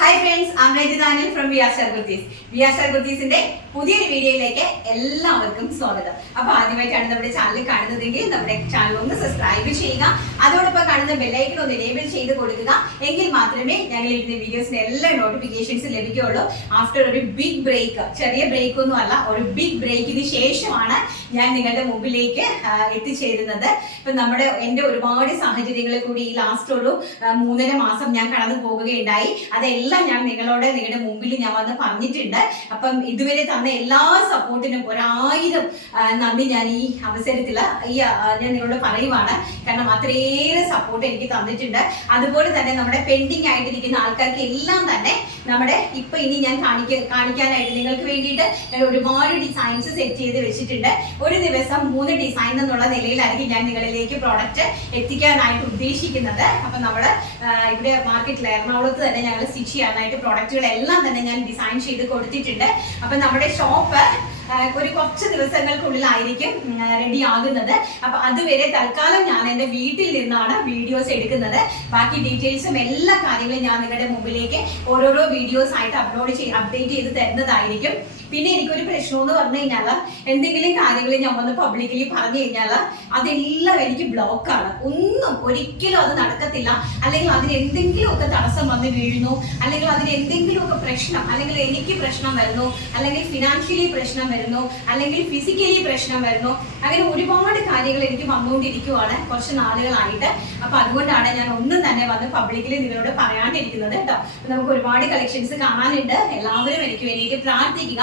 Hi friends അമൃതിദാനിൽ from V R സർഗുത്തീസ് V R സർഗുത്തീസിന്റെ പുതിയൊരു വീഡിയോയിലേക്ക് എല്ലാവർക്കും സ്വാഗതം. അപ്പൊ ആദ്യമായിട്ടാണ് നമ്മുടെ ചാനൽ കാണുന്നതെങ്കിൽ നമ്മുടെ ചാനൽ ഒന്ന് സബ്സ്ക്രൈബ് ചെയ്യുക. അതോടൊപ്പം കാണുന്ന ബെല്ലൈക്കൺ ഒന്ന് എനേബിൾ ചെയ്ത് കൊടുക്കുക. എങ്കിൽ മാത്രമേ ഞങ്ങൾ ഇടുന്ന വീഡിയോസിന് എല്ലാ നോട്ടിഫിക്കേഷൻസ് ലഭിക്കുകയുള്ളൂ. ആഫ്റ്റർ ഒരു ബിഗ് ബ്രേക്ക് ചെറിയ ബ്രേക്ക് ഒന്നും അല്ല ഒരു ബിഗ് ബ്രേക്കിന് ശേഷമാണ് ഞാൻ നിങ്ങളുടെ മുമ്പിലേക്ക് എത്തിച്ചേരുന്നത്. ഇപ്പൊ നമ്മുടെ എന്റെ ഒരുപാട് സാഹചര്യങ്ങളിൽ കൂടി ഈ ലാസ്റ്റ് ഒരു മൂന്നര മാസം ഞാൻ കടന്നു പോകുകയുണ്ടായി. അതെല്ലാം ഞാൻ നിങ്ങളോട് നിങ്ങളുടെ മുമ്പിൽ ഞാൻ വന്ന് പറഞ്ഞിട്ടുണ്ട്. അപ്പം ഇതുവരെ തന്ന എല്ലാ സപ്പോർട്ടിനും ഒരായിരം നന്ദി ഞാൻ ഈ അവസരത്തിൽ ഈ ഞാൻ നിങ്ങളോട് പറയുവാണ്. കാരണം അത്രയേറെ സപ്പോർട്ട് എനിക്ക് തന്നിട്ടുണ്ട്. അതുപോലെ തന്നെ നമ്മുടെ പെൻഡിങ് ആയിട്ടിരിക്കുന്ന ആൾക്കാർക്ക് എല്ലാം തന്നെ നമ്മുടെ ഇപ്പൊ ഇനി ഞാൻ കാണിക്ക കാണിക്കാനായിട്ട് നിങ്ങൾക്ക് വേണ്ടിയിട്ട് ഞാൻ ഒരുപാട് ഡിസൈൻസ് സെറ്റ് ചെയ്ത് വെച്ചിട്ടുണ്ട്. ഒരു ദിവസം മൂന്ന് ഡിസൈൻ എന്നുള്ള നിലയിലായിരിക്കും ഞാൻ നിങ്ങളിലേക്ക് പ്രോഡക്റ്റ് എത്തിക്കാനായിട്ട് ഉദ്ദേശിക്കുന്നത്. അപ്പൊ നമ്മൾ ആ, ഇവിടെ മാർക്കറ്റിൽ എറണാകുളത്ത് തന്നെ ഞങ്ങൾ സ്റ്റിച്ച് ചെയ്യാനായിട്ട് പ്രോഡക്റ്റുകളെല്ലാം തന്നെ ഞാൻ ഡിസൈൻ ചെയ്ത് കൊടുത്തിട്ടുണ്ട്. അപ്പൊ നമ്മുടെ ഷോപ്പ് ഒരു കുറച്ച് ദിവസങ്ങൾക്കുള്ളിലായിരിക്കും റെഡി ആകുന്നത്. അപ്പൊ അതുവരെ തൽക്കാലം ഞാൻ എന്റെ വീട്ടിൽ നിന്നാണ് വീഡിയോസ് എടുക്കുന്നത്. ബാക്കി ഡീറ്റെയിൽസും എല്ലാ കാര്യങ്ങളും ഞാൻ നിങ്ങളുടെ മുമ്പിലേക്ക് ഓരോരോ വീഡിയോസ് ആയിട്ട് അപ്ലോഡ് ചെയ്ത് അപ്ഡേറ്റ് ചെയ്ത് തരുന്നതായിരിക്കും. പിന്നെ എനിക്കൊരു പ്രശ്നം എന്ന് പറഞ്ഞു കഴിഞ്ഞാൽ എന്തെങ്കിലും കാര്യങ്ങൾ ഞാൻ വന്ന് പബ്ലിക്കലി പറഞ്ഞു കഴിഞ്ഞാൽ അതെല്ലാം എനിക്ക് ബ്ലോക്കാണ് ഒന്നും ഒരിക്കലും അത് നടക്കത്തില്ല. അല്ലെങ്കിൽ അതിന് എന്തെങ്കിലും ഒക്കെ തടസ്സം വന്ന് വീഴുന്നു. അല്ലെങ്കിൽ അതിന് എന്തെങ്കിലും ഒക്കെ പ്രശ്നം അല്ലെങ്കിൽ എനിക്ക് പ്രശ്നം വരുന്നു. അല്ലെങ്കിൽ ഫിനാൻഷ്യലി പ്രശ്നം വരുന്നു. അല്ലെങ്കിൽ ഫിസിക്കലി പ്രശ്നം വരുന്നു. അങ്ങനെ ഒരുപാട് കാര്യങ്ങൾ എനിക്ക് വന്നുകൊണ്ടിരിക്കുവാണ് കുറച്ച് നാളുകളായിട്ട്. അപ്പൊ അതുകൊണ്ടാണ് ഞാൻ ഒന്നും തന്നെ വന്ന് പബ്ലിക്കലി നിങ്ങളോട് പറയാണ്ടിരിക്കുന്നത് കേട്ടോ. നമുക്ക് ഒരുപാട് കളക്ഷൻസ് കാണാനുണ്ട്. എല്ലാവരും എനിക്ക് വേണ്ടിയിട്ട് പ്രാർത്ഥിക്കുക.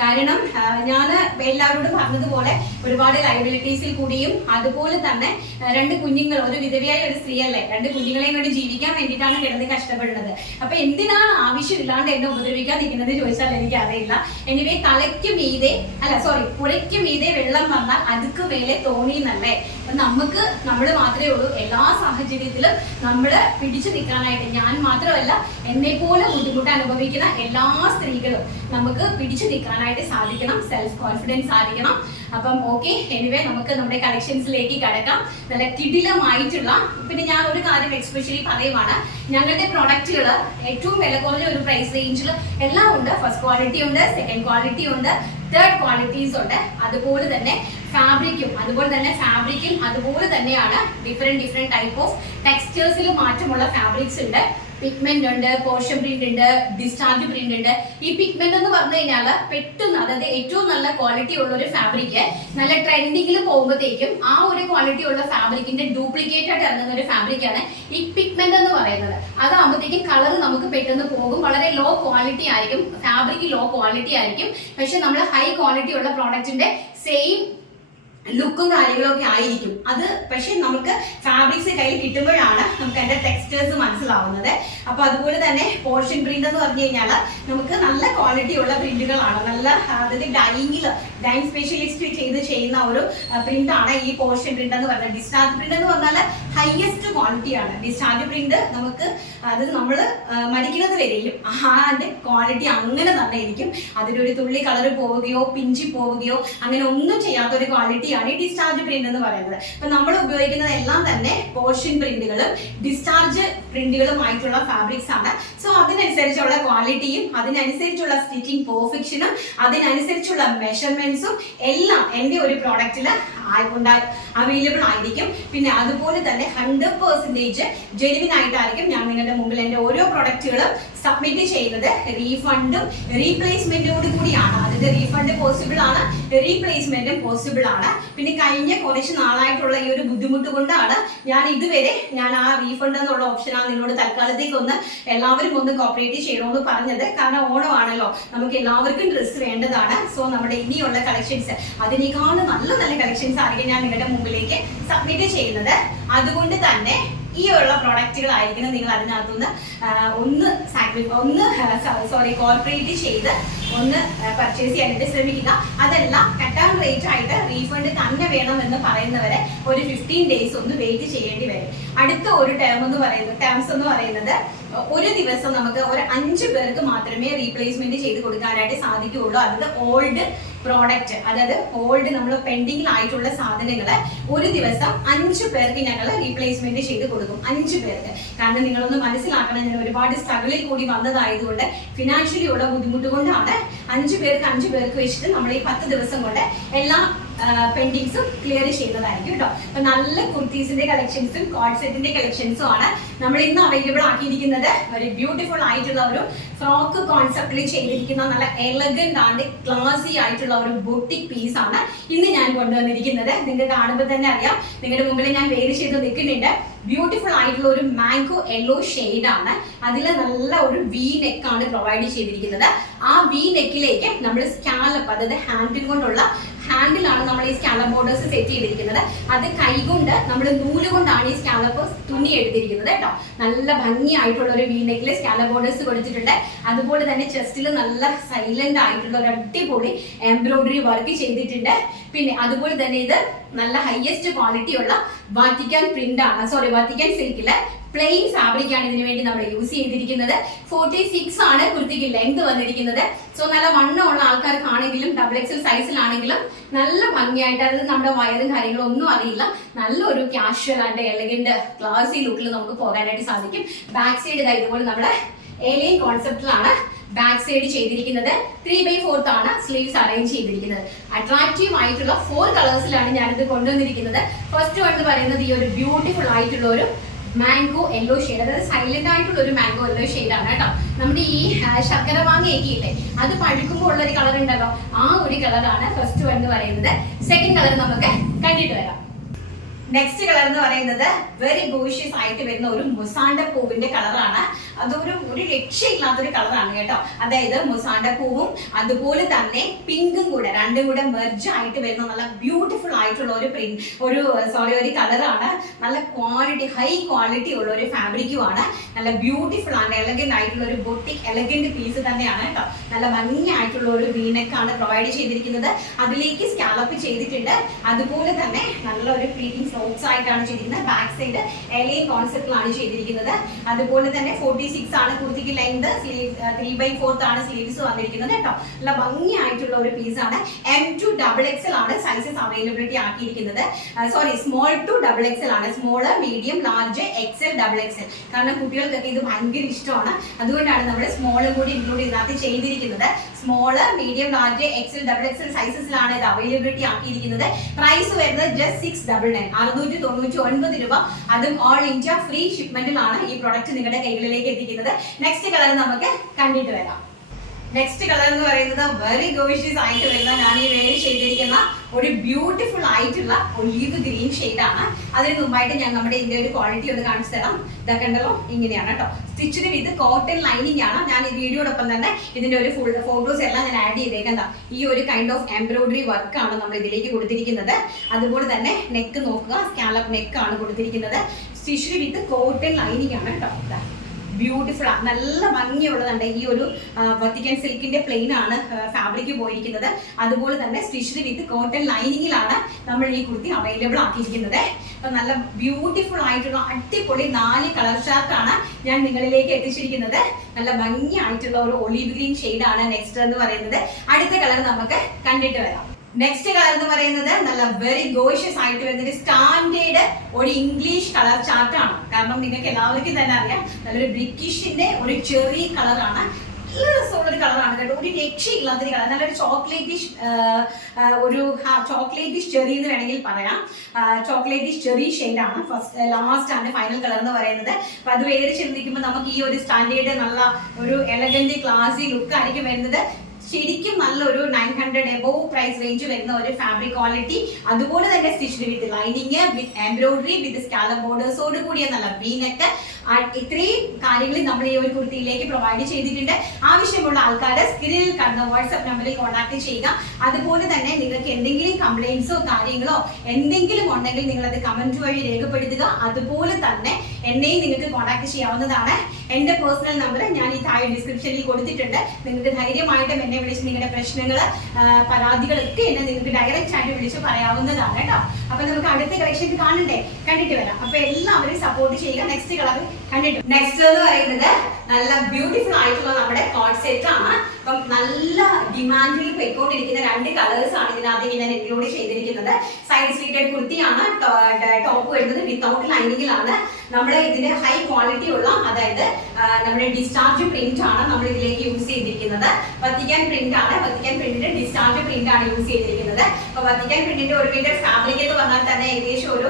കാരണം ഞാൻ എല്ലാവരോടും പറഞ്ഞതുപോലെ ഒരുപാട് ലൈബിലിറ്റീസിൽ കൂടിയും അതുപോലെ തന്നെ രണ്ട് കുഞ്ഞുങ്ങൾ ഒരു വിധവയായ ഒരു സ്ത്രീ അല്ലേ രണ്ട് കുഞ്ഞുങ്ങളെയും കൊണ്ട് ജീവിക്കാൻ വേണ്ടിയിട്ടാണ് കിടന്ന് കഷ്ടപ്പെടുന്നത്. അപ്പൊ എന്തിനാണ് ആവശ്യമില്ലാണ്ട് എന്നെ ഉപദ്രവിക്കാതിരിക്കുന്നത് ചോദിച്ചാൽ എനിക്ക് അറിയില്ല എനിവേ തലയ്ക്ക് മീതെ അല്ല സോറി പുഴയ്ക്ക് മീതെ വെള്ളം വന്നാൽ അതുക്ക് മേലെ തോണി എന്നല്ലേ നമുക്ക് നമ്മൾ മാത്രമേ ഉള്ളൂ. എല്ലാ സാഹചര്യത്തിലും നമ്മൾ പിടിച്ചു നിൽക്കാനായിട്ട് ഞാൻ മാത്രമല്ല എന്നെ പോലെ ബുദ്ധിമുട്ട് അനുഭവിക്കുന്ന എല്ലാ സ്ത്രീകളും നമുക്ക് പിടിച്ചു നിൽക്കാനായിട്ട് സാധിക്കണം സെൽഫ് കോൺഫിഡൻസ് ആയിരിക്കണം. അപ്പം ഓക്കെ എനിവേ നമുക്ക് നമ്മുടെ കളക്ഷൻസിലേക്ക് കടക്കാം. നല്ല കിടിലമായിട്ടുള്ള പിന്നെ ഞാൻ ഒരു കാര്യം എക്സ്പെഷ്യലി പറയുവാണ്. ഞങ്ങളുടെ പ്രൊഡക്റ്റുകൾ ഏറ്റവും വില കുറഞ്ഞ ഒരു പ്രൈസ് റേഞ്ചിൽ എല്ലാം ഉണ്ട്. ഫസ്റ്റ് ക്വാളിറ്റി ഉണ്ട് സെക്കൻഡ് ക്വാളിറ്റി ഉണ്ട് തേർഡ് ക്വാളിറ്റീസ് ഉണ്ട്. അതുപോലെ തന്നെ ഫാബ്രിക്കും അതുപോലെ തന്നെ ഫാബ്രിക്കും അതുപോലെ തന്നെയാണ് ഡിഫറെന്റ് ഡിഫറെന്റ് ടൈപ്പ് ഓഫ് ടെക്സ്റ്റേഴ്സിൽ മാറ്റമുള്ള ഫാബ്രിക്സ് ഉണ്ട്. പിഗ്മെന്റ് ഉണ്ട് പോഷൻ പ്രിന്റ് ഉണ്ട് ഡിസ്ചാർജ് പ്രിന്റ് ഉണ്ട്. ഈ പിഗ്മെന്റ് എന്ന് പറഞ്ഞു കഴിഞ്ഞാൽ പെട്ടെന്ന് അതായത് ഏറ്റവും നല്ല ക്വാളിറ്റി ഉള്ള ഒരു ഫാബ്രിക് നല്ല ട്രെൻഡിങ്ങിൽ പോകുമ്പോഴത്തേക്കും ആ ഒരു ക്വാളിറ്റി ഉള്ള ഫാബ്രിക്കിന്റെ ഡ്യൂപ്ലിക്കേറ്റ് ആയിട്ട് ഇറങ്ങുന്ന ഒരു ഫാബ്രിക് ആണ് ഈ പിഗ്മെന്റ് എന്ന് പറയുന്നത്. അതാകുമ്പോഴത്തേക്കും കളർ നമുക്ക് പെട്ടെന്ന് പോകും. വളരെ ലോ ക്വാളിറ്റി ആയിരിക്കും ഫാബ്രിക് ലോ ക്വാളിറ്റി ആയിരിക്കും. പക്ഷെ നമ്മൾ ഹൈ ക്വാളിറ്റി ഉള്ള പ്രോഡക്റ്റിന്റെ സെയിം ലുക്കും കാര്യങ്ങളും ഒക്കെ ആയിരിക്കും. അത് പക്ഷെ നമുക്ക് ഫാബ്രിക്സ് കയ്യിൽ കിട്ടുമ്പോഴാണ് നമുക്ക് അതിന്റെ ടെക്സ്റ്റേഴ്സ് മനസ്സിലാവുന്നത്. അപ്പൊ അതുപോലെ തന്നെ പോർഷൻ പ്രിന്റ് എന്ന് പറഞ്ഞു കഴിഞ്ഞാൽ നമുക്ക് നല്ല ക്വാളിറ്റി ഉള്ള പ്രിന്റുകളാണ് നല്ല അതായത് ഡൈയിങ്ങിൽ ഡൈങ് സ്പെഷ്യലിസ്റ്റ് ചെയ്ത് ചെയ്യുന്ന ഒരു പ്രിന്റാണ് ഈ പോർഷൻ പ്രിന്റ് എന്ന് പറഞ്ഞാൽ ഡിസ്റ്റാർജ് പ്രിന്റ് എന്ന് പറഞ്ഞാൽ ഹയസ്റ്റ് ക്വാളിറ്റി ആണ്. ഡിസ്ചാർജ് പ്രിന്റ് നമുക്ക് അത് നമ്മൾ മരിക്കുന്നത് വരെയും അതിന്റെ ക്വാളിറ്റി അങ്ങനെ തന്നെ ഇരിക്കും അതിലൊരു തുള്ളി കളർ പോവുകയോ പിഞ്ചി പോവുകയോ അങ്ങനെ ഒന്നും ചെയ്യാത്ത ഒരു ക്വാളിറ്റിയാണ് ഈ ഡിസ്ചാർജ് പ്രിന്റ് എന്ന് പറയുന്നത്. അപ്പൊ നമ്മൾ ഉപയോഗിക്കുന്നത് എല്ലാം തന്നെ പോർഷൻ പ്രിന്റുകളും ഡിസ്ചാർജ് പ്രിന്റുകളും ആയിട്ടുള്ള ഫാബ്രിക്സ് ആണ്. സോ അതിനനുസരിച്ചുള്ള ക്വാളിറ്റിയും അതിനനുസരിച്ചുള്ള സ്റ്റിച്ചിങ് പെർഫെക്ഷനും അതിനനുസരിച്ചുള്ള മെഷർമെന്റ്സും എല്ലാം എന്റെ ഒരു പ്രോഡക്റ്റിൽ അവൈലബിൾ ആയിരിക്കും. പിന്നെ അതുപോലെ തന്നെ ഹൺഡ്രഡ് പെർസെന്റേജ് ജെനുവിൻ ആയിട്ടായിരിക്കും ഞാൻ നിങ്ങളുടെ മുമ്പിൽ എന്റെ ഓരോ പ്രൊഡക്റ്റുകളും സബ്മിറ്റ് ചെയ്യുന്നത്. റീഫണ്ടും റീപ്ലേസ്മെന്റോട് കൂടിയാണ്. അതിന്റെ റീഫണ്ട് പോസിബിൾ ആണ് റീപ്ലേസ്മെന്റും പോസിബിൾ ആണ്. പിന്നെ കഴിഞ്ഞ കുറച്ച് നാളായിട്ടുള്ള ഈ ഒരു ബുദ്ധിമുട്ട് കൊണ്ടാണ് ഞാൻ ഇതുവരെ ഞാൻ ആ റീഫണ്ട് എന്നുള്ള ഓപ്ഷനാണ് നിങ്ങളോട് തൽക്കാലത്തേക്ക് ഒന്ന് എല്ലാവരും ഒന്ന് കോപ്പറേറ്റ് ചെയ്യണമെന്ന് പറഞ്ഞത്. കാരണം ഓണം ആണല്ലോ നമുക്ക് എല്ലാവർക്കും ഡ്രസ്സ് വേണ്ടതാണ്. സോ നമ്മുടെ ഇനിയുള്ള കളക്ഷൻസ് അതിനേക്കാളും നല്ല നല്ല കളക്ഷൻസ് ആയിരിക്കും ഞാൻ നിങ്ങളുടെ മുമ്പിലേക്ക് സബ്മിറ്റ് ചെയ്യുന്നത്. അതുകൊണ്ട് തന്നെ ഈ ഉള്ള പ്രൊഡക്റ്റുകളായിരിക്കണം നിങ്ങൾ അതിനകത്തുനിന്ന് ഒന്ന് സാക്രി ഒന്ന് സോറി കോർപ്പറേറ്റ് ചെയ്ത് ഒന്ന് പർച്ചേസ് ചെയ്യാനായിട്ട് ശ്രമിക്കുക. അതല്ല കട്ടാൻ റേറ്റ് ആയിട്ട് റീഫണ്ട് തന്നെ വേണമെന്ന് പറയുന്നവരെ ഒരു ഫിഫ്റ്റീൻ ഡേയ്സ് ഒന്ന് വെയിറ്റ് ചെയ്യേണ്ടി വരും. അടുത്ത ഒരു ടേം എന്ന് പറയുന്നത് ടേംസ് എന്ന് പറയുന്നത് ഒരു ദിവസം നമുക്ക് ഒരു അഞ്ച് പേർക്ക് മാത്രമേ റീപ്ലേസ്മെന്റ് ചെയ്ത് കൊടുക്കാനായിട്ട് സാധിക്കുകയുള്ളൂ. അതായത് ഓൾഡ് പ്രോഡക്റ്റ് അതായത് ഹോൾഡ് നമ്മൾ പെൻഡിങ്ങിലായിട്ടുള്ള സാധനങ്ങൾ ഒരു ദിവസം അഞ്ച് പേർക്ക് ഞങ്ങൾ റീപ്ലേസ്മെന്റ് ചെയ്ത് കൊടുക്കും അഞ്ച് പേർക്ക്. കാരണം നിങ്ങളൊന്ന് മനസ്സിലാക്കണം ഞാൻ ഒരുപാട് സ്ട്രഗിളിൽ കൂടി വന്നതായതുകൊണ്ട് ഫിനാൻഷ്യലി ഉള്ള ബുദ്ധിമുട്ട് കൊണ്ടാണ് അഞ്ച് പേർക്ക് അഞ്ച് പേർക്ക് വെച്ചിട്ട് നമ്മൾ ഈ പത്ത് ദിവസം കൊണ്ട് എല്ലാ പെൻഡിങ്സും ക്ലിയർ ചെയ്യുന്നതായിരിക്കും കേട്ടോ അപ്പൊ നല്ല കുർത്തീസിന്റെ കളക്ഷൻസും കോഡ് സെറ്റിന്റെ കളക്ഷൻസും ആണ് നമ്മൾ ഇന്ന് അവൈലബിൾ ആക്കിയിരിക്കുന്നത്. ഒരു ബ്യൂട്ടിഫുൾ ആയിട്ടുള്ള ഒരു ഫ്രോക്ക് കോൺസെപ്റ്റിൽ ചെയ്തിരിക്കുന്ന നല്ല എലഗന്റ് ആണ് ക്ലാസി ആയിട്ടുള്ള ഒരു ബൊട്ടിക് പീസ് ആണ് ഇന്ന് ഞാൻ കൊണ്ടുവന്നിരിക്കുന്നത്. നിങ്ങൾക്ക് കാണുമ്പോൾ തന്നെ അറിയാം. നിങ്ങളുടെ മുമ്പിൽ ഞാൻ വേര് ചെയ്ത് നിൽക്കുന്നുണ്ട്. ബ്യൂട്ടിഫുൾ ആയിട്ടുള്ള ഒരു മാംഗോ യെല്ലോ ആണ്. അതിൽ നല്ല ഒരു വി നെക്കാണ് പ്രൊവൈഡ് ചെയ്തിരിക്കുന്നത്. ആ വി നെക്കിലേക്ക് നമ്മൾ സ്കാലപ്പ് അതായത് ഹാൻഡിൽ കൊണ്ടുള്ള ഹാൻഡിലാണ് നമ്മൾ ഈ സ്കാലപ്പ് ബോർഡേഴ്സ് സെറ്റ് ചെയ്തിരിക്കുന്നത്. അത് കൈകൊണ്ട് നമ്മൾ നൂൽ കൊണ്ടാണ് ഈ സ്കാലപ്പ് തുണി എടുത്തിരിക്കുന്നത് കേട്ടോ. നല്ല ഭംഗിയായിട്ടുള്ള ഒരു വി നെക്കിൽ സ്കാലപ്പ് ബോർഡേഴ്സ് കൊടുത്തിട്ടുണ്ട്. അതുപോലെ തന്നെ ചെസ്റ്റിൽ നല്ല സൈലന്റ് ആയിട്ടുള്ള ഒരു അടിപൊളി എംബ്രോയിഡറി വർക്ക് ചെയ്തിട്ടുണ്ട്. പിന്നെ അതുപോലെ തന്നെ ഇത് നല്ല ഹയസ്റ്റ് ക്വാളിറ്റി ഉള്ള വാറ്റിക്കാൻ പ്രിന്റ് ആണ്. സോറി വാറ്റിക്കാൻ സിൽക്കിൽ പ്ലെയിൻ ഫാബ്രിക് ആണ് ഇതിനു വേണ്ടി നമ്മൾ യൂസ് ചെയ്തിരിക്കുന്നത്. ഫോർട്ടി സിക്സ് ആണ് കുർത്തിക്ക് ലെങ്ത് വന്നിരിക്കുന്നത്. സോ നല്ല വണ്ണം വണ്ണമുള്ള ആൾക്കാർക്കാണെങ്കിലും ഡബിൾ എക്സൽ സൈസിലാണെങ്കിലും നല്ല ഭംഗിയായിട്ട് അതായത് നമ്മുടെ വയറും കാര്യങ്ങളും ഒന്നും അറിയില്ല. നല്ലൊരു കാഷ്വൽ ആൻഡ് എലഗന്റ് ക്ലാസി ലുക്കിൽ നമുക്ക് പോകാനായിട്ട് സാധിക്കും. ബാക്ക് സൈഡ് ഇതാ ഇതുപോലെ നമ്മുടെ ഏലിയൻ കോൺസെപ്റ്റിലാണ് ബാക്ക് സൈഡ് ചെയ്തിരിക്കുന്നത്. ത്രീ ബൈ ഫോർത്ത് ആണ് സ്ലീവ്സ് അറേഞ്ച് ചെയ്തിരിക്കുന്നത്. അട്രാക്റ്റീവ് ആയിട്ടുള്ള ഫോർ കളേഴ്സിലാണ് ഞാനിത് കൊണ്ടുവന്നിരിക്കുന്നത്. ഫസ്റ്റ് വൺ എന്ന് പറയുന്നത് ഈ ഒരു ബ്യൂട്ടിഫുൾ ആയിട്ടുള്ള ഒരു മാംഗോ യെല്ലോ ഷെയ്ഡ് അതായത് സൈലന്റ് ആയിട്ടുള്ള ഒരു മാംഗോ യെല്ലോ ഷെയ്ഡ് ആണ് കേട്ടോ. നമ്മുടെ ഈ ശർക്കര മാങ്ങയൊക്കെ ഏക്കിയില്ലേ അത് പഴുക്കുമ്പോൾ ഉള്ള ഒരു കളർ ഉണ്ടല്ലോ. ആ ഒരു കളറാണ് ഫസ്റ്റ് വൺ എന്ന് പറയുന്നത്. സെക്കൻഡ് കളർ നമുക്ക് കണ്ടിട്ട് വരാം. നെക്സ്റ്റ് കളർ എന്ന് പറയുന്നത് വെരി ഗോഷ്യസ് ആയിട്ട് വരുന്ന ഒരു മുസാണ്ട പൂവിന്റെ കളറാണ് അതൊരു ഒരു രക്ഷയില്ലാത്തൊരു കളറാണ് കേട്ടോ. അതായത് മുസാണ്ട പൂവും അതുപോലെ തന്നെ പിങ്കും കൂടെ രണ്ടും കൂടെ മെർജ് ആയിട്ട് വരുന്ന നല്ല ബ്യൂട്ടിഫുൾ ആയിട്ടുള്ള ഒരു പ്രിന്റ് ഒരു സോറി ഒരു കളറാണ്. നല്ല ക്വാളിറ്റി ഹൈ ക്വാളിറ്റി ഉള്ള ഒരു ഫാബ്രിക്കും ആണ്. നല്ല ബ്യൂട്ടിഫുൾ ആണ് എലഗന്റ് ആയിട്ടുള്ള ഒരു ബൊട്ടിക് എലഗന്റ് പീസ് തന്നെയാണ് കേട്ടോ. നല്ല ഭംഗിയായിട്ടുള്ള ഒരു വീനക്കാണ് പ്രൊവൈഡ് ചെയ്തിരിക്കുന്നത്. അതിലേക്ക് സ്കാലപ്പ് ചെയ്തിട്ടുണ്ട്. അതുപോലെ തന്നെ നല്ല ഒരു പ്രീറ്റിംഗ് ഫ്ലോക്സ് ആയിട്ടാണ് ചെയ്തിരിക്കുന്നത്. ബാക്ക് സൈഡ് എലൈൻ കോൺസെപ്റ്റിലാണ് ചെയ്തിരിക്കുന്നത്. അതുപോലെ തന്നെ ഫോർട്ടി സിക്സ് ആണ് കുർത്തിക്ക് ലെങ്ത് ത്രീ ബൈ ഫോർത്ത് ആണ് സ്ലീവ്സ് വന്നിരിക്കുന്നത് കേട്ടോ. നല്ല ഭംഗിയായിട്ടുള്ള ഒരു പീസ് ആണ്. എം ടു ഡബിൾ എക്സൽ ആണ് sizes availability ആക്കിയിരിക്കുന്നത്. Sorry small to double XL ആണ്. Small medium large XL double XL കാരണം കുട്ടികൾക്കൊക്കെ ഇത് ഭയങ്കര ഇഷ്ടമാണ്. അതുകൊണ്ടാണ് നമ്മൾ സ്മോളും കൂടി ഇൻക്ലൂഡ് ഇതിനകത്ത് ചെയ്തിരിക്കുന്നത്. Small medium large XL double XL സൈസസിലാണ് ഇത് അവൈലബിലിറ്റി ആക്കിയിരിക്കുന്നത്. പ്രൈസ് വരുന്നത് ജസ്റ്റ് സിക്സ് ഡബിൾ നയൻ അറുന്നൂറ്റി തൊണ്ണൂറ്റി ഒൻപത് രൂപ. അതും ഓൾ ഇന്ത്യ ഫ്രീ ഷിപ്മെന്റിലാണ് ഈ പ്രൊഡക്റ്റ് നിങ്ങളുടെ കൈകളിലേക്ക് എത്തിക്കുന്നത് നെക്സ്റ്റ് കളർ നമുക്ക് കണ്ടിട്ട് വരാം. നെക്സ്റ്റ് കളർ എന്ന് പറയുന്നത് വെരി ഗോഷ്യസ് ആയിട്ട് വരുന്ന ഞാൻ ഈ വേര് ചെയ്തിരിക്കുന്ന ഒരു ബ്യൂട്ടിഫുൾ ആയിട്ടുള്ള ഒലീവ് ഗ്രീൻ ആണ്. അതിന് മുമ്പായിട്ട് ഞാൻ നമ്മുടെ ഇതിന്റെ ഒരു ക്വാളിറ്റി ഒന്ന് കാണിച്ചു തരാം. ഇതൊക്കെ ഉണ്ടല്ലോ ഇങ്ങനെയാണ് കേട്ടോ. സ്റ്റിച്ചിന് ഇത് കോട്ടൺ ലൈനിങ് ആണ്. ഞാൻ ഈ വീഡിയോടൊപ്പം തന്നെ ഇതിന്റെ ഒരു ഫുൾ ഫോട്ടോസ് എല്ലാം ഞാൻ ആഡ് ചെയ്തേക്കാം ഈ ഒരു കൈൻഡ് ഓഫ് എംബ്രോയിഡറി വർക്ക് ആണ് നമ്മൾ ഇതിലേക്ക് കൊടുത്തിരിക്കുന്നത്. അതുപോലെ തന്നെ നെക്ക് നോക്കുക സ്കാലപ്പ് നെക്ക് ആണ് കൊടുത്തിരിക്കുന്നത്. സ്റ്റിച്ചിന് വിത്ത് കോട്ടൺ ലൈനിങ് ആണ് കേട്ടോ. ബ്യൂട്ടിഫുൾ ആണ് നല്ല ഭംഗിയുള്ളതുണ്ട്. ഈ ഒരു വത്തിക്കൻ സിൽക്കിന്റെ പ്ലെയിൻ ആണ് ഫാബ്രിക് പോയിരിക്കുന്നത്. അതുപോലെ തന്നെ സ്റ്റിച്ച്ഡ് വിത്ത് കോട്ടൺ ലൈനിങ്ങിലാണ് നമ്മൾ ഈ കുർത്തി അവൈലബിൾ ആക്കിയിരിക്കുന്നത്. അപ്പൊ നല്ല ബ്യൂട്ടിഫുൾ ആയിട്ടുള്ള അടിപൊളി നാല് കളർ ചാർട്ടാണ് ഞാൻ നിങ്ങളിലേക്ക് എത്തിച്ചിരിക്കുന്നത്. നല്ല ഭംഗിയായിട്ടുള്ള ഒരു ഒലീവ് ഗ്രീൻ ആണ് നെക്സ്റ്റ് എന്ന് പറയുന്നത്. അടുത്ത കളർ നമുക്ക് കണ്ടിട്ട് വരാം. നെക്സ്റ്റ് കളർ എന്ന് പറയുന്നത് നല്ല വെരി ഗോഷ്യസ് ആയിട്ട് വരുന്ന സ്റ്റാൻഡേർഡ് ഒരു ഇംഗ്ലീഷ് കളർ ചാർട്ടാണ് കാരണം നിങ്ങൾക്ക് എല്ലാവർക്കും തന്നെ അറിയാം നല്ലൊരു ബ്രിട്ടീഷിന്റെ ഒരു ചെറിയ കളറാണ് നല്ല രസമുള്ള ഒരു കളറാണ് കേട്ടോ. ഒരു രക്ഷയില്ലാത്തൊരു കളർ നല്ലൊരു ചോക്ലേറ്റിഷ് ഒരു ചോക്ലേറ്റിഷ് ചെറി എന്ന് വേണമെങ്കിൽ പറയാം. ചോക്ലേറ്റിഷ് ചെറി ആണ്. ഫസ്റ്റ് ലാസ്റ്റ് ആണ് ഫൈനൽ കളർ എന്ന് പറയുന്നത്. അപ്പൊ അത് വേറെ ചിന്തിക്കുമ്പോൾ നമുക്ക് ഈ ഒരു സ്റ്റാൻഡേർഡ് നല്ല ഒരു എലഗന്റ് ക്ലാസി ലുക്ക് ആയിരിക്കും വരുന്നത്. ശരിക്കും നല്ലൊരു nine hundred above price range വരുന്ന ഒരു ഫാബ്രിക് ക്വാളിറ്റി അതുപോലെ തന്നെ stitched with lining with embroidery with scallop ബോർഡേഴ്സോട് കൂടിയ നല്ല വീനെറ്റ് ഇത്രയും കാര്യങ്ങൾ നമ്മൾ ഈ ഒരു കുർത്തിയിലേക്ക് പ്രൊവൈഡ് ചെയ്തിട്ടുണ്ട്. ആവശ്യമുള്ള ആൾക്കാർ സ്ക്രീനിൽ കണ്ട വാട്സ്ആപ്പ് നമ്പറിൽ കോൺടാക്ട് ചെയ്യുക. അതുപോലെ തന്നെ നിങ്ങൾക്ക് എന്തെങ്കിലും കംപ്ലൈൻസോ കാര്യങ്ങളോ എന്തെങ്കിലും ഉണ്ടെങ്കിൽ നിങ്ങൾ അത് കമന്റ് വഴി രേഖപ്പെടുത്തുക. അതുപോലെ തന്നെ എന്നെയും നിങ്ങൾക്ക് കോൺടാക്ട് ചെയ്യാവുന്നതാണ്. എന്റെ പേഴ്സണൽ നമ്പർ ഞാൻ ഈ താഴെ ഡിസ്ക്രിപ്ഷനിൽ കൊടുത്തിട്ടുണ്ട്. നിങ്ങൾക്ക് ധൈര്യമായിട്ടും എന്നെ വിളിച്ച് നിങ്ങളുടെ പ്രശ്നങ്ങൾ പരാതികളൊക്കെ എന്നെ നിങ്ങൾക്ക് ഡയറക്റ്റ് ആയിട്ട് വിളിച്ച് പറയാവുന്നതാണ് കേട്ടോ. അപ്പൊ നമുക്ക് അടുത്ത കളക്ഷൻ കാണണ്ടേ? കണ്ടിട്ട് വരാം. അപ്പൊ എല്ലാവരും സപ്പോർട്ട് ചെയ്യുക. നെക്സ്റ്റ് കളർ കണ്ടിട്ടു നെക്സ്റ്റ് എന്ന് പറയുന്നത് നല്ല ബ്യൂട്ടിഫുൾ ആയിട്ടുള്ള നമ്മുടെ കോഡ് സെറ്റ് ആണ്. അപ്പം നല്ല ഡിമാൻഡിൽ പോയിക്കൊണ്ടിരിക്കുന്ന രണ്ട് കളേഴ്സ് ആണ് ഇതിനകത്ത് ഞാൻ ഇൻക്ലൂഡ് ചെയ്തിരിക്കുന്നത്. സൈഡ് സ്ലീറ്റഡ് കുർത്തിയാണ് ടോപ്പ് വരുന്നത് വിത്തൗട്ട് ലൈനിങ്ങിലാണ് നമ്മൾ ഇതിന് ഹൈ ക്വാളിറ്റി ഉള്ള അതായത് നമ്മുടെ ഡിസ്ചാർജ് പ്രിന്റ് ആണ് നമ്മൾ ഇതിലേക്ക് യൂസ് ചെയ്തിരിക്കുന്നത്. വത്തിക്കാൻ പ്രിന്റ് ആണ്. വത്തിക്കാൻ പ്രിന്റിന്റെ ഡിസ്ചാർജ് പ്രിന്റ് ആണ് യൂസ് ചെയ്തിരിക്കുന്നത്. അപ്പൊ വത്തിക്കാൻ പ്രിന്റിന്റെ ഒരു മീറ്റർ ഫാബ്രിക് എന്ന് പറഞ്ഞാൽ തന്നെ ഏകദേശം ഒരു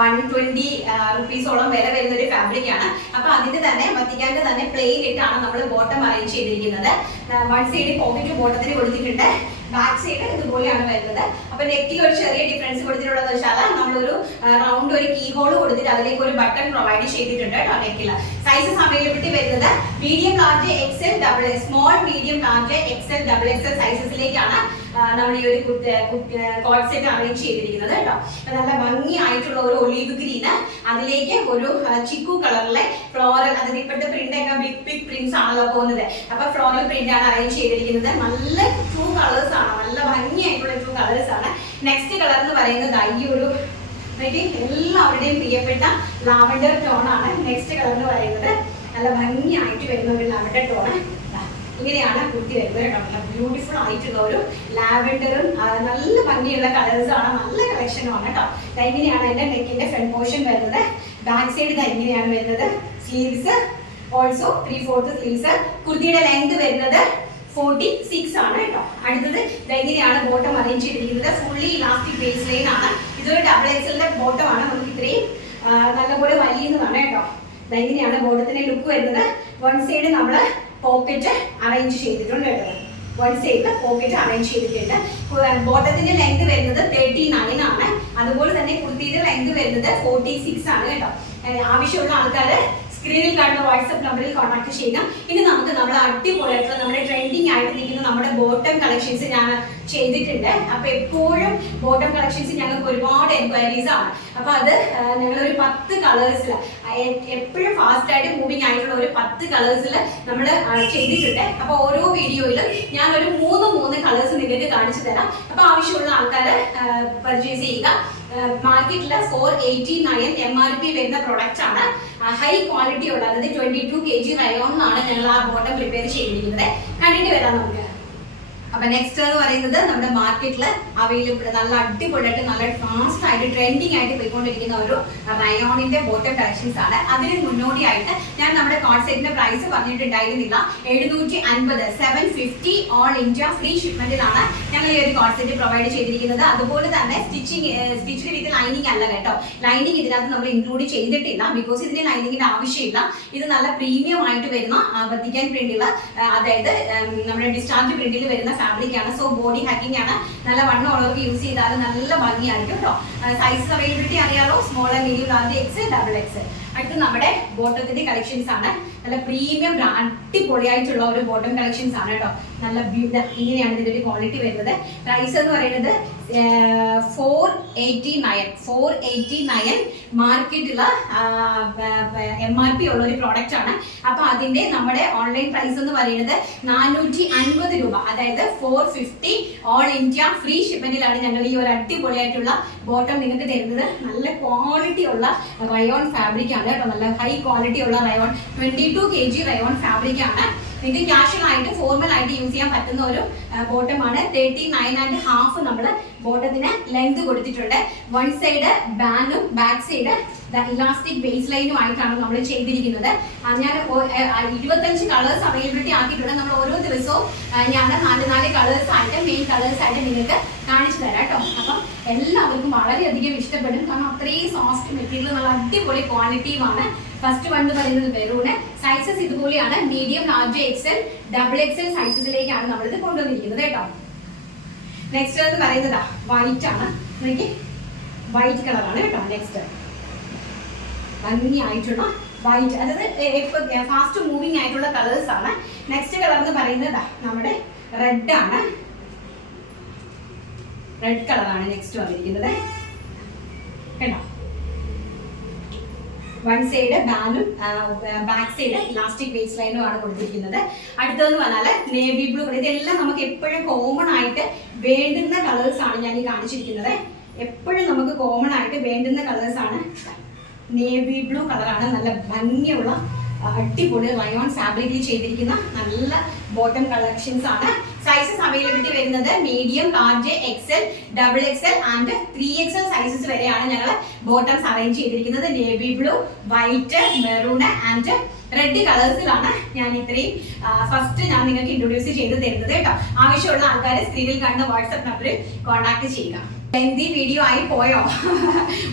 വൺ ട്വന്റി റുപ്പീസോളം വില വരുന്ന ഒരു ഫാബ്രിക് ആണ്. അപ്പൊ അതിന് തന്നെ വത്തിക്കാന്റെ തന്നെ പ്ലെയിൻ ഇട്ടാണ് നമ്മൾ ബോട്ടം അറേഞ്ച് ചെയ്തിരിക്കുന്നത്. വൺ സൈഡ് പോക്കറ്റ് ബോട്ടത്തിന് കൊടുത്തിട്ടുണ്ട്. ബാക്ക് സൈഡ് ഇതുപോലെയാണ് വരുന്നത്. അപ്പൊ നെക്കിൽ ഒരു ചെറിയ ഡിഫറൻസ് കൊടുത്തിട്ടുള്ളത് വെച്ചാൽ നമ്മളൊരു റൗണ്ട് ഒരു കീ ഹോൾ കൊടുത്തിട്ട് അതിലേക്ക് ഒരു ബട്ടൺ പ്രൊവൈഡ് ചെയ്തിട്ടുണ്ട് കേട്ടോ നെക്കിൽ സൈസസ് അവൈലബിലിറ്റി വരുന്നത് medium large XL double small medium large XL double XL സൈസസിലേക്കാണ് നമ്മൾ ഈ ഒരു കോഡ് സെറ്റ് അറേഞ്ച് ചെയ്തിരിക്കുന്നത് കേട്ടോ. നല്ല ഭംഗിയായിട്ടുള്ള ഒരു ഒലീവ് ഗ്രീന് അതിലേക്ക് ഒരു ചിക്കു കളറിലെ ഫ്ലോറൽ അതായത് ഇപ്പോഴത്തെ പ്രിന്റ് ഒക്കെ ബിഗ് ബിഗ് പ്രിന്റ്സ് ആണല്ലോ പോകുന്നത്. അപ്പൊ ഫ്ലോറൽ പ്രിന്റ് ആണ് അറേഞ്ച് ചെയ്തിരിക്കുന്നത്. നല്ല ടു കളേഴ്സ് ആണ്. നല്ല ഭംഗിയായിട്ടുള്ള ടു കളേഴ്സ് ആണ്. നെക്സ്റ്റ് കളർ എന്ന് പറയുന്നത് ഈ ഒരു എല്ലാവരുടെയും പ്രിയപ്പെട്ട ലാവൻഡർ ടോൺ ആണ്. നെക്സ്റ്റ് കളർ എന്ന് പറയുന്നത് നല്ല ഭംഗിയായിട്ട് വരുന്ന ഒരു ലാവൻഡർ ടോൺ ഇങ്ങനെയാണ് കുർത്തി വരുന്നത് കേട്ടോ. നല്ല ബ്യൂട്ടിഫുൾ ആയിട്ടുള്ള ഒരു ലാവൻഡറും നല്ല ഭംഗിയുള്ള കളേഴ്സാണ് നല്ല കളക്ഷനും ആണ് കേട്ടോ. ഇങ്ങനെയാണ് എന്റെ നെക്കിന്റെ ഫ്രണ്ട് പോർഷൻ വരുന്നത്. ബാക്ക് സൈഡ് ഇങ്ങനെയാണ് വരുന്നത്. Sleeves also three fourth sleeves കുർത്തിയുടെ length വരുന്നത് ഫോർട്ടി സിക്സ് ആണ് കേട്ടോ. അടുത്തത് ഇതെങ്ങനെയാണ് ബോട്ടം അറേഞ്ച് ചെയ്തിരിക്കുന്നത്. ഫുള്ളി ഇലാസ്റ്റിക് ബേസ് ലൈൻ ആണ്. ഇതൊരു ഡബിൾ എക്സലിന്റെ ബോട്ടം ആണ് നമുക്ക് ഇത്രയും നല്ലപോലെ വലിയുന്നതാണ് കേട്ടോ. ഇതെങ്ങനെയാണ് ബോട്ടത്തിന്റെ ലുക്ക് വരുന്നത്. വൺ സൈഡ് നമ്മൾ പോക്കറ്റ് അറേഞ്ച് ചെയ്തിട്ടുണ്ട് കേട്ടോ. വൺ സൈഡിൽ പോക്കറ്റ് അറേഞ്ച് ചെയ്തിട്ടുണ്ട്. ബോട്ടത്തിന്റെ ലെങ്ത് വരുന്നത് തേർട്ടി നയൻ ആണ്. അതുപോലെ തന്നെ കുർത്തിയുടെ ലെങ്ത് വരുന്നത് ഫോർട്ടി സിക്സ് ആണ് കേട്ടോ. ആവശ്യമുള്ള ആൾക്കാർ സ്ക്രീനിൽ കാണുന്ന വാട്സപ്പ് നമ്പറിൽ കോൺടാക്ട് ചെയ്യുക. ഇനി നമുക്ക് നമ്മുടെ അടിപൊളിയായിട്ടുള്ള നമ്മുടെ ട്രെൻഡിങ് ആയിട്ട് നിൽക്കുന്ന നമ്മുടെ ബോട്ടം കളക്ഷൻസ് ഞാൻ ചെയ്തിട്ടുണ്ട്. അപ്പൊ എപ്പോഴും ബോട്ടം കളക്ഷൻസ് ഞങ്ങൾക്ക് ഒരുപാട് എൻക്വയറീസ് ആണ്. അപ്പൊ അത് ഞങ്ങൾ ഒരു പത്ത് കളേഴ്സിൽ എപ്പോഴും ഫാസ്റ്റ് ആയിട്ട് മൂവിങ് ആയിട്ടുള്ള ഒരു പത്ത് കളേഴ്സിൽ നമ്മൾ ചെയ്തിട്ടുണ്ട്. അപ്പൊ ഓരോ വീഡിയോയിലും ഞാൻ ഒരു മൂന്ന് മൂന്ന് കളേഴ്സ് നിങ്ങൾക്ക് കാണിച്ചു തരാം. അപ്പൊ ആവശ്യമുള്ള ആൾക്കാർ പർച്ചേസ് ചെയ്യുക. മാർക്കറ്റിൽ four eighty nine M R P വരുന്ന പ്രൊഡക്റ്റ് ആണ്. ഹൈ ക്വാളിറ്റി ഉള്ള അതായത് ട്വന്റി ടു കെ ജി റയോണാണ് ഞങ്ങൾ ആ ബോട്ടം പ്രിപ്പയർ ചെയ്തിരിക്കുന്നത്. കണ്ടിട്ട് വരാം നമുക്ക്. അപ്പൊ നെക്സ്റ്റ് എന്ന് പറയുന്നത് നമ്മുടെ മാർക്കറ്റിൽ അവൈലബിൾ നല്ല അടിപൊളിയായിട്ട് നല്ല ഫാസ്റ്റ് ആയിട്ട് ട്രെൻഡിങ് ആയിട്ട് പോയിക്കൊണ്ടിരിക്കുന്ന ഒരു റയോണിന്റെ ബോട്ടം കളക്ഷൻസ് ആണ്. അതിന് മുന്നോടിയായിട്ട് ഞാൻ നമ്മുടെ കോൺസെപ്റ്റിന്റെ പ്രൈസ് പറഞ്ഞിട്ടുണ്ടായിരുന്നില്ല. എഴുന്നൂറ്റി അൻപത് seven fifty all India free ഷിപ്മെന്റിലാണ് ഞങ്ങൾ ഈ ഒരു കോൺസെപ്റ്റ് പ്രൊവൈഡ് ചെയ്തിരിക്കുന്നത്. അതുപോലെ തന്നെ സ്റ്റിച്ചിങ് സ്റ്റിച്ചിന് വിത്ത് ലൈനിങ് അല്ല കേട്ടോ. ലൈനിങ് ഇതിനകത്ത് നമ്മൾ ഇൻക്ലൂഡ് ചെയ്തിട്ടില്ല ബിക്കോസ് ഇതിന് ലൈനിങ്ങിന്റെ ആവശ്യമില്ല. ഇത് നല്ല പ്രീമിയം ആയിട്ട് വരുന്ന വത്തിക്കാൻ പ്രിന്റുള്ള അതായത് നമ്മുടെ ഡിസ്ചാർജ് പ്രിന്റിൽ വരുന്ന ഫാബ്രിക് ആണ്. സോ ബോഡി ഹാക്കിംഗ് ആണ്. നല്ല വണ്ണം ഉള്ളവർക്ക് യൂസ് ചെയ്താൽ നല്ല ഭംഗിയായിരിക്കും കേട്ടോ സൈസ് അവൈലബിലിറ്റി അറിയാലോ. Small medium large X double X അടുത്ത് നമ്മുടെ ബോട്ടത്തിന്റെ കളക്ഷൻസ് ആണ്. നല്ല പ്രീമിയം അടിപൊളിയായിട്ടുള്ള ഒരു ബോട്ടം കളക്ഷൻസ് ആണ് കേട്ടോ. നല്ല ഇങ്ങനെയാണ് ഇതിന്റെ ഒരു ക്വാളിറ്റി വരുന്നത്. പ്രൈസ് എന്ന് പറയുന്നത് four eighty nine four eighty nine മാർക്കറ്റിൽ എം ആർ പി ഉള്ള ഒരു പ്രോഡക്റ്റ് ആണ്. അപ്പൊ അതിന്റെ നമ്മുടെ ഓൺലൈൻ പ്രൈസ് എന്ന് പറയുന്നത് നാനൂറ്റി അൻപത് രൂപ. അതായത് four fifty all India free ഷിപ്മെന്റിലാണ് ഞങ്ങൾ ഈ ഒരു അടിപൊളിയായിട്ടുള്ള ബോട്ടം നിങ്ങൾക്ക് തരുന്നത്. നല്ല ക്വാളിറ്റി ഉള്ള റയോൺ ഫാബ്രിക് ആണ് കേട്ടോ. നല്ല ഹൈ ക്വാളിറ്റി ഉള്ള rayon twenty two K G rayon fabric ആണ് നിങ്ങൾക്ക് കാഷ്വൽ ആയിട്ട് ഫോർമൽ ആയിട്ട് യൂസ് ചെയ്യാൻ പറ്റുന്ന ഒരു ബോട്ടം ആണ്. തേർട്ടി നയൻ ആൻഡ് ഹാഫ് നമ്മൾ ബോട്ടത്തിന് ലെങ്ത് കൊടുത്തിട്ടുണ്ട് വൺ സൈഡ് ബാനും ബാക്ക് സൈഡ് ഇലാസ്റ്റിക് ബേസ് ലൈനും ആയിട്ടാണ് നമ്മൾ ചെയ്തിരിക്കുന്നത്. ഞാൻ ഇരുപത്തഞ്ച് കളേഴ്സ് അവൈലബിലിറ്റി ആക്കിയിട്ടുണ്ട്. നമ്മൾ ഓരോ ദിവസവും ഞാൻ നാല് നാല് കളേഴ്സ് ആയിട്ട് മെയിൻ കളേഴ്സ് ആയിട്ട് നിങ്ങൾക്ക് കാണിച്ചു തരാം കേട്ടോ. അപ്പം എല്ലാവർക്കും വളരെയധികം ഇഷ്ടപ്പെടും. കാരണം അത്രയും സോഫ്റ്റ് മെറ്റീരിയൽ നല്ല അടിപൊളി ക്വാളിറ്റിയുമാണ് ഫസ്റ്റ് വൺ എന്ന് പറയുന്നത് ബെറൂണ് സൈസസ് ഇതുപോലെയാണ്. Medium large XL double X L സൈസസിലേക്കാണ് നമ്മളിത് കൊണ്ടുവന്നിരിക്കുന്നത് കേട്ടോ. നെക്സ്റ്റ് എന്ന് പറയുന്നതാ വൈറ്റ് ആണ്. നോക്കി വൈറ്റ് കളറാണ് കേട്ടോ നെക്സ്റ്റ് ഭംഗിയായിട്ടുള്ള വൈറ്റ് അതായത് ഫാസ്റ്റ് മൂവിങ് ആയിട്ടുള്ള കളേഴ്സ് ആണ്. നെക്സ്റ്റ് കളർ എന്ന് പറയുന്നത് നമ്മുടെ റെഡ് ആണ്. റെഡ് കളറാണ് നെക്സ്റ്റ് വന്നിരിക്കുന്നത്. കേട്ടോ? വൺ സൈഡ് ബാനും ബാക്ക് സൈഡ് ഇലാസ്റ്റിക് ബേസ് ലൈനും ആണ് കൊടുത്തിരിക്കുന്നത്. അടുത്തതെന്ന് പറഞ്ഞാൽ നേവി ബ്ലൂ ഇതെല്ലാം നമുക്ക് എപ്പോഴും കോമൺ ആയിട്ട് വേണ്ടുന്ന കളേഴ്സ് ആണ് ഞാൻ ഈ കാണിച്ചിരിക്കുന്നത്. എപ്പോഴും നമുക്ക് കോമൺ ആയിട്ട് വേണ്ടുന്ന കളേഴ്സ് ആണ് നേവി ബ്ലൂ കളറാണ് നല്ല ഭംഗിയുള്ള അടിപൊളി റയോൺ ഫാബ്രിക്കിൽ ചെയ്തിരിക്കുന്ന നല്ല ബോട്ടം കളക്ഷൻസ് ആണ്. സൈസസ് അവൈലബിലിറ്റി വരുന്നത് medium large XL double XL and three XL sizes വരെയാണ് ഞങ്ങൾ ബോട്ടംസ് അറേഞ്ച് ചെയ്തിരിക്കുന്നത്. Navy blue white maroon and red കളേഴ്സിലാണ് ഞാൻ ഇത്രയും ഫസ്റ്റ് ഞാൻ നിങ്ങൾക്ക് ഇൻട്രൊഡ്യൂസ് ചെയ്ത് തരുന്നത് കേട്ടോ. ആവശ്യമുള്ള ആൾക്കാർ സ്ക്രീനിൽ കാണുന്ന വാട്സപ്പ് നമ്പറിൽ കോൺടാക്ട് ചെയ്യുക. ലെന്തി വീഡിയോ ആയി പോയോ?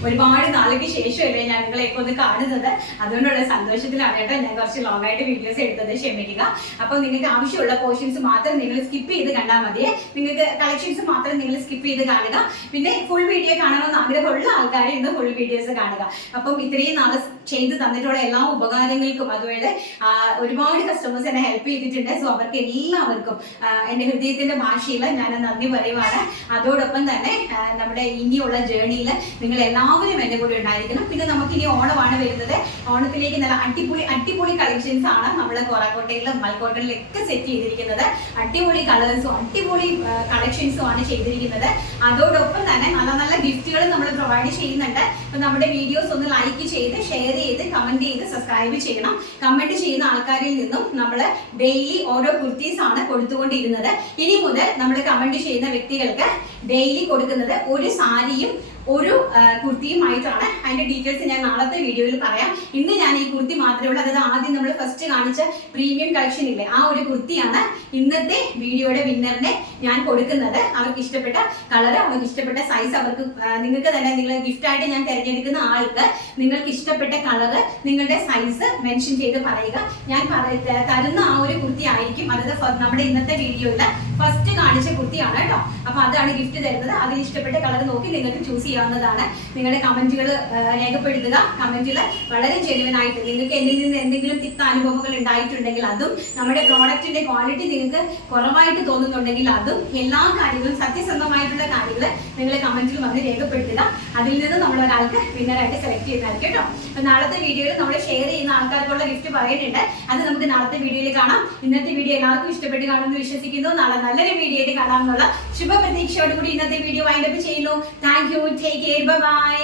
ഒരുപാട് നാളേക്ക് ശേഷമല്ലേ ഞാൻ നിങ്ങളെയൊക്കെ ഒന്ന് കാണുന്നത്. അതുകൊണ്ടുള്ള സന്തോഷത്തിലാണ് കേട്ടോ ഞാൻ കുറച്ച് ലോങ് ആയിട്ട് വീഡിയോസ് എടുത്തത് ക്ഷമിക്കുക. അപ്പോൾ നിങ്ങൾക്ക് ആവശ്യമുള്ള പോർഷൻസ് മാത്രം നിങ്ങൾ സ്കിപ്പ് ചെയ്ത് കണ്ടാൽ മതിയെ നിങ്ങൾക്ക് കളക്ഷൻസ് മാത്രം നിങ്ങൾ സ്കിപ്പ് ചെയ്ത് കാണുക. പിന്നെ ഫുൾ വീഡിയോ കാണണമെന്ന് ആഗ്രഹമുള്ള ആൾക്കാർ ഇന്ന് ഫുൾ വീഡിയോസ് കാണുക. അപ്പം ഇത്രയും നാളെ ചെയ്ത് തന്നിട്ടുള്ള എല്ലാ ഉപകാരങ്ങൾക്കും അതുപോലെ ഒരുപാട് കസ്റ്റമേഴ്സ് എന്നെ ഹെൽപ്പ് ചെയ്തിട്ടുണ്ട്. സോ അവർക്ക് എല്ലാവർക്കും എന്റെ ഹൃദയത്തിന്റെ ഭാഷയിൽ ഞാൻ നന്ദി പറയുവാണ്. അതോടൊപ്പം തന്നെ നമ്മുടെ ഇനിയുള്ള ജേണിയിൽ നിങ്ങൾ എല്ലാവരും എന്റെ കൂടെ ഉണ്ടായിരിക്കണം. പിന്നെ നമുക്ക് ഇനി ഓണമാണ് വരുന്നത്. ഓണത്തിലേക്ക് നല്ല അടിപൊളി അടിപൊളി കളക്ഷൻസ് ആണ് നമ്മൾ കോറാക്കോട്ടയിലും മൽക്കോട്ടയിലും ഒക്കെ സെറ്റ് ചെയ്തിരിക്കുന്നത്. അടിപൊളി കളേഴ്സും അടിപൊളി കളക്ഷൻസും ആണ് ചെയ്തിരിക്കുന്നത്. അതോടൊപ്പം തന്നെ നല്ല നല്ല ഗിഫ്റ്റുകളും നമ്മൾ പ്രൊവൈഡ് ചെയ്യുന്നുണ്ട്. അപ്പൊ നമ്മുടെ വീഡിയോസ് ഒന്ന് ലൈക്ക് ചെയ്ത് ഷെയർ ചെയ്ത് കമന്റ് ചെയ്ത് സബ്സ്ക്രൈബ് ചെയ്യണം. കമന്റ് ചെയ്യുന്ന ആൾക്കാരിൽ നിന്നും നമ്മൾ ഡെയിലി ഓരോ കുർത്തീസ് ആണ് കൊടുത്തുകൊണ്ടിരുന്നത്. ഇനി മുതൽ നമ്മൾ കമന്റ് ചെയ്യുന്ന വ്യക്തികൾക്ക് ഡെയിലി കൊടുക്കുന്നത് ഒരു സാരിയും ഒരു കുർത്തിയും കുർത്തിയുമായിട്ടാണ് അതിന്റെ ഡീറ്റെയിൽസ് ഞാൻ നാളത്തെ വീഡിയോയിൽ പറയാം. ഇന്ന് ഞാൻ ഈ കുർത്തി മാത്രമേ ഉള്ളൂ. അതായത് ആദ്യം നമ്മൾ ഫസ്റ്റ് കാണിച്ച പ്രീമിയം കളക്ഷൻ ഇല്ലേ ആ ഒരു കുർത്തിയാണ് ഇന്നത്തെ വീഡിയോയുടെ വിന്നറിനെ ഞാൻ കൊടുക്കുന്നത്. അവർക്ക് ഇഷ്ടപ്പെട്ട കളർ അവർക്ക് ഇഷ്ടപ്പെട്ട സൈസ് അവർക്ക് നിങ്ങൾക്ക് തന്നെ നിങ്ങൾ ഗിഫ്റ്റ് ആയിട്ട് ഞാൻ തിരഞ്ഞെടുക്കുന്ന ആൾക്ക് നിങ്ങൾക്ക് ഇഷ്ടപ്പെട്ട കളർ നിങ്ങളുടെ സൈസ് മെൻഷൻ ചെയ്ത് പറയുക. ഞാൻ തരുന്ന ആ ഒരു കുർത്തി ആയിരിക്കും. അതായത് നമ്മുടെ ഇന്നത്തെ വീഡിയോയിൽ ഫസ്റ്റ് കാണിച്ച കുർത്തിയാണ് കേട്ടോ. അപ്പൊ അതാണ് ഗിഫ്റ്റ് തരുന്നത്. അതിൽ ഇഷ്ടപ്പെട്ട കളർ നോക്കി നിങ്ങൾക്ക് ചൂസ് ചെയ്യാവുന്നതാണ്. നിങ്ങളുടെ കമന്റുകൾ രേഖപ്പെടുത്തുക. കമന്റിൽ വളരെ ജെനുവൻ നിങ്ങൾക്ക് എന്നിൽ നിന്ന് എന്തെങ്കിലും തിക്ത അനുഭവങ്ങൾ ഉണ്ടായിട്ടുണ്ടെങ്കിൽ അതും നമ്മുടെ പ്രോഡക്റ്റിന്റെ ക്വാളിറ്റി നിങ്ങൾക്ക് കുറവായിട്ട് തോന്നുന്നുണ്ടെങ്കിൽ അതും എല്ലാ കാര്യങ്ങളും സത്യസന്ധമായിട്ടുള്ള കാര്യങ്ങൾ നിങ്ങൾ കമന്റിൽ വന്ന് രേഖപ്പെടുത്തുക. അതിൽ നിന്ന് നമ്മൾ ഒരാൾക്ക് വിന്നറായിട്ട് സെലക്ട് ചെയ്താൽ കേട്ടോ. അപ്പൊ നാളത്തെ വീഡിയോയിൽ നമ്മൾ ഷെയർ ചെയ്യുന്ന ആൾക്കാർക്കുള്ള ഗിഫ്റ്റ് പറയുന്നുണ്ട്. അത് നമുക്ക് നാളത്തെ വീഡിയോയിൽ കാണാം. ഇന്നത്തെ വീഡിയോ എല്ലാവർക്കും ഇഷ്ടപ്പെട്ട് കാണുമെന്ന് വിശ്വസിക്കുന്നു. നാളെ നല്ലൊരു വീഡിയോ ആയിട്ട് കാണാമെന്നുള്ള ശുഭപ്രതീക്ഷയോടുകൂടി ഇന്നത്തെ വീഡിയോ വൈൻഡപ്പ് ചെയ്യുന്നു thank you take care bye